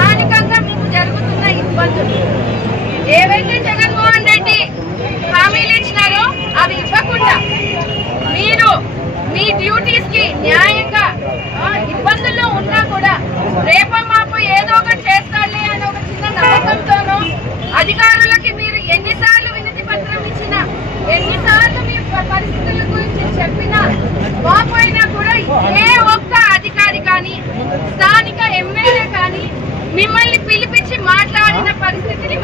స్థానికంగా మీకు జరుగుతున్న ఇబ్బందులు ఏవైతే జగన్మోహన్ రెడ్డి హామీలు ఇచ్చినారో అవి ఇవ్వకుండా మీరు మీ డ్యూటీస్ కి న్యాయంగా ఇబ్బందుల్లో ఉన్నా కూడా రేపో మాపో ఏదో ఒకటి చేస్తాలే అని ఒక చిన్న నమ్మకంతోనూ అధికారులకి మీరు ఎన్నిసార్లు వినతి పత్రం ఇచ్చినా ఎన్నిసార్లు మీ పరిస్థితుల గురించి చెప్పినా వాపోయినా కూడా ఏ ఒక్క అధికారి కానీ స్థానిక ఎమ్మెల్యే కానీ మిమ్మల్ని పిలిపించి మాట్లాడిన పరిస్థితిని